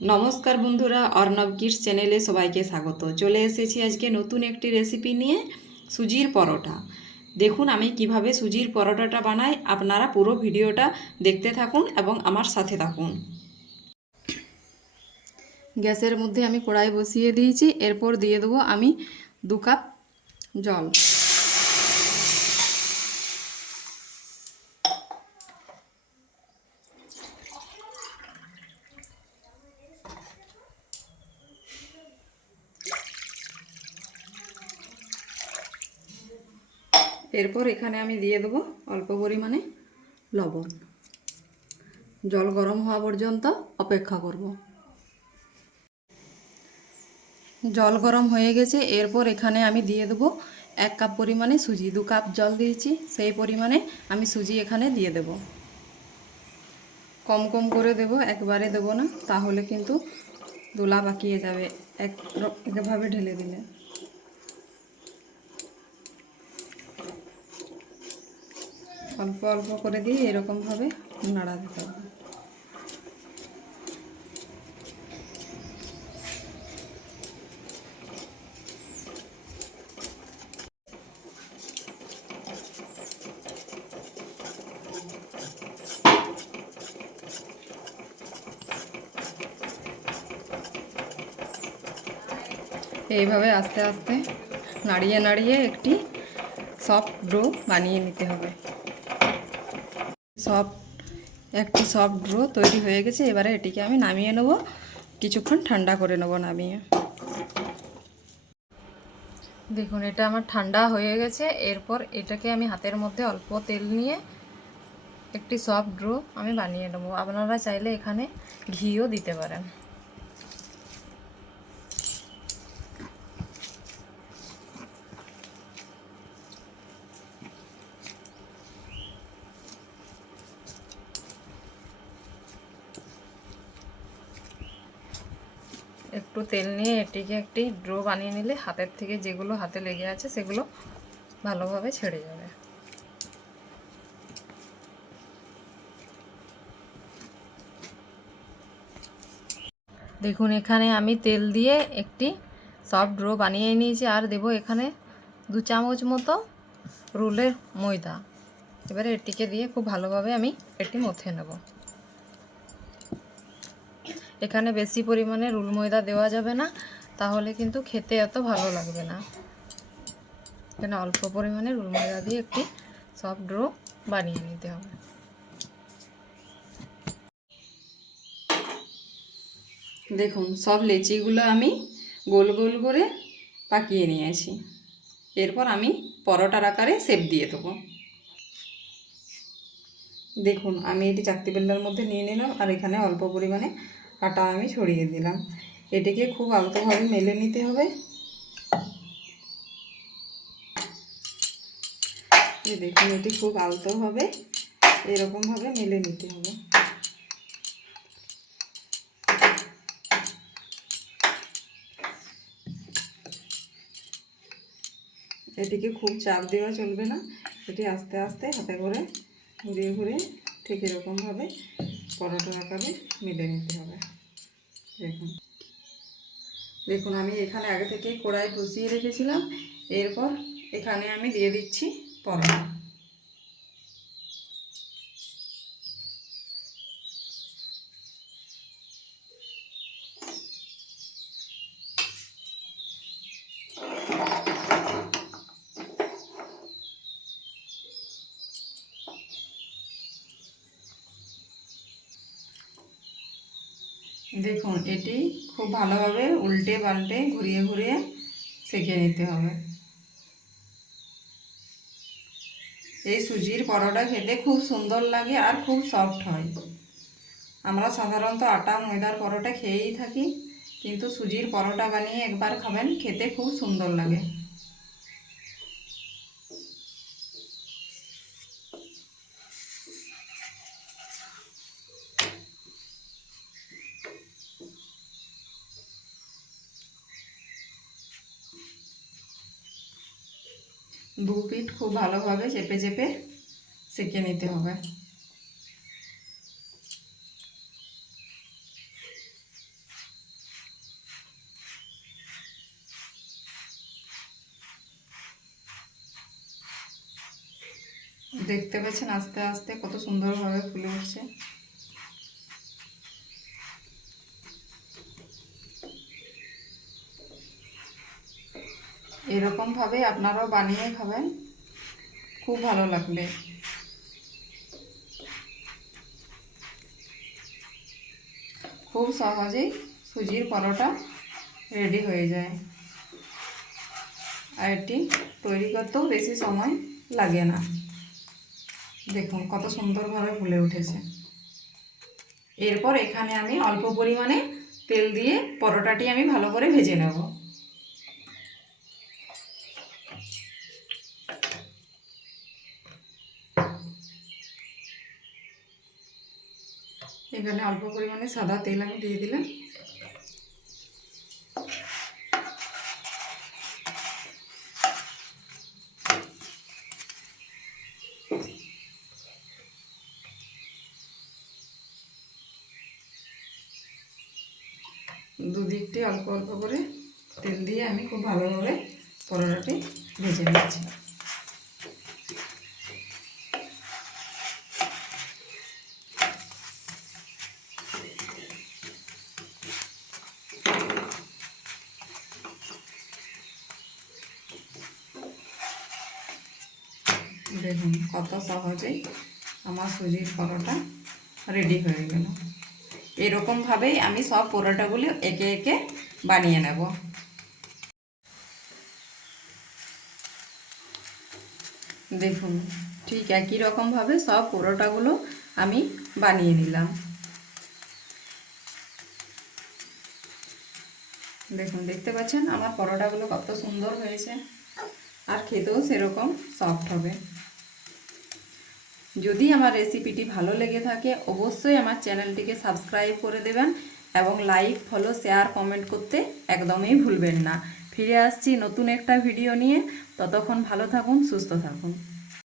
নমস্কার বন্ধুরা, অর্ণব কিডস চ্যানেলে সবাইকে স্বাগত। চলে এসেছি আজকে নতুন একটি রেসিপি নিয়ে সুজির পরোটা। দেখুন আমি কীভাবে সুজির পরোটাটা বানাই, আপনারা পুরো ভিডিওটা দেখতে থাকুন এবং আমার সাথে থাকুন। গ্যাসের মধ্যে আমি কড়াই বসিয়ে দিয়েছি, এরপর দিয়ে দেবো আমি দু কাপ জল। এরপর এখানে আমি দিয়ে দেবো অল্প পরিমাণে লবণ। জল গরম হওয়া পর্যন্ত অপেক্ষা করব। জল গরম হয়ে গেছে, এরপর এখানে আমি দিয়ে দেবো এক কাপ পরিমাণে সুজি, দু কাপ জল দিয়েছি, সেই পরিমাণে আমি সুজি এখানে দিয়ে দেব। কম কম করে দেব, একবারে দেব না, তাহলে কিন্তু দোলা পাকিয়ে যাবে, এক একভাবে ঢেলে দিলে। অল্প অল্প করে দিয়ে এরকমভাবে নাড়া দিতে হবে। এইভাবে আস্তে আস্তে নাড়িয়ে নাড়িয়ে একটি সফট ডো বানিয়ে নিতে হবে। সফট একটু সফট ড্রো তৈরি হয়ে গেছে, এবারে এটিকে আমি নামিয়ে নেব। কিছুক্ষণ ঠান্ডা করে নেব নামিয়ে। দেখুন, এটা আমার ঠান্ডা হয়ে গেছে। এরপর এটাকে আমি হাতের মধ্যে অল্প তেল নিয়ে একটি সফট ড্রো আমি বানিয়ে নেব। আপনারা চাইলে এখানে ঘিও দিতে পারেন। একটু তেল নিয়ে এটিকে একটি ড্রো বানিয়ে নিলে হাতের থেকে যেগুলো হাতে লেগে আছে সেগুলো ভালোভাবে ছেড়ে যাবে। দেখুন, এখানে আমি তেল দিয়ে একটি সফট ড্রো বানিয়ে নিয়েছি। আর দেব এখানে দু চামচ মতো রুলের ময়দা। এবারে এটিকে দিয়ে খুব ভালোভাবে আমি এটি মথে নেব। এখানে বেশি পরিমাণে রুল ময়দা দেওয়া যাবে না, তাহলে কিন্তু খেতে এত ভালো লাগবে না। এখানে অল্প পরিমাণে রুল ময়দা দিয়ে একটি সফট ড্রো বানিয়ে নিতে হবে। দেখুন, সব লেচিগুলো আমি গোল গোল করে পাকিয়ে নিয়েছি। এরপর আমি পরোটার আকারে সেপ দিয়ে দেবো। দেখুন, আমি এটি চাকতি বেল্লার মধ্যে নিয়ে নিলাম আর এখানে অল্প পরিমাণে আটা আমি ছড়িয়ে দিলাম। এটিকে খুব আলতোভাবে মেলে নিতে হবে। দেখুন, এটি খুব আলতোভাবে এরকমভাবে মেলে নিতে হবে। এটিকে খুব চাপ দেওয়া চলবে না। এটি আস্তে আস্তে হাতে করে ঘুরিয়ে ঘুরিয়ে ঠিক এরকমভাবে পরোটার আকারে মেলে নিতে হবে। দেখুন। দেখুন, আমি এখানে আগে থেকেই কড়াই বসিয়ে রেখেছিলাম। এরপর এখানে আমি দিয়ে দিচ্ছি পরোটা। দেখুন, এটি খুব ভালোভাবে উল্টে পাল্টে ঘুরিয়ে ঘুরিয়ে সেঁকে নিতে হবে। এই সুজির পরোটা খেতে খুব সুন্দর লাগে আর খুব সফট হয়। আমরা সাধারণত আটা, ময়দার পরোটা খেয়েই থাকি, কিন্তু সুজির পরোটা বানিয়ে একবার খাবেন, খেতে খুব সুন্দর লাগে। দু পিঠ খুব ভালোভাবে চেপে চেপে সেকে নিতে হবে। দেখতে পাচ্ছেন আস্তে আস্তে কত সুন্দরভাবে ফুলে উঠছে। এরকমভাবে আপনারাও বানিয়ে খাবেন। খুব ভালো লাগবে। খুব সহজেই সুজির পরোটা রেডি হয়ে যায়। আর এটি তৈরি করতেও বেশি সময় লাগে না। দেখুন, কত সুন্দরভাবে ফুলে উঠেছে। এরপর এখানে আমি অল্প পরিমাণে তেল দিয়ে পরোটাটি আমি ভালো করে ভেজে নেব। এখানে অল্প পরিমাণে সাদা তেল আমি দিয়ে দিলাম। দুদিকটি অল্প অল্প করে তেল দিয়ে আমি খুব ভালোভাবে পরোটাটি ভেজে নিচ্ছি। দেখুন কত সহজেই আমার সুজির পরোটা রেডি হয়ে গেল। এরকমভাবেই আমি সব পরোটাগুলি একে একে বানিয়ে নেব। দেখুন ঠিক একই রকমভাবে সব পরোটাগুলো আমি বানিয়ে নিলাম। দেখুন, দেখতে পাচ্ছেন? আমার পরোটাগুলো কত সুন্দর হয়েছে। আর খেতেও সেরকম সফট হবে। যদি আমার রেসিপিটি ভালো লেগে থাকে, অবশ্যই আমার চ্যানেলটিকে সাবস্ক্রাইব করে দেবেন এবং লাইক ফলো শেয়ার কমেন্ট করতে একদমই ভুলবেন না। ফিরে আসছি নতুন একটা ভিডিও নিয়ে। ততক্ষণ ভালো থাকুন, সুস্থ থাকুন।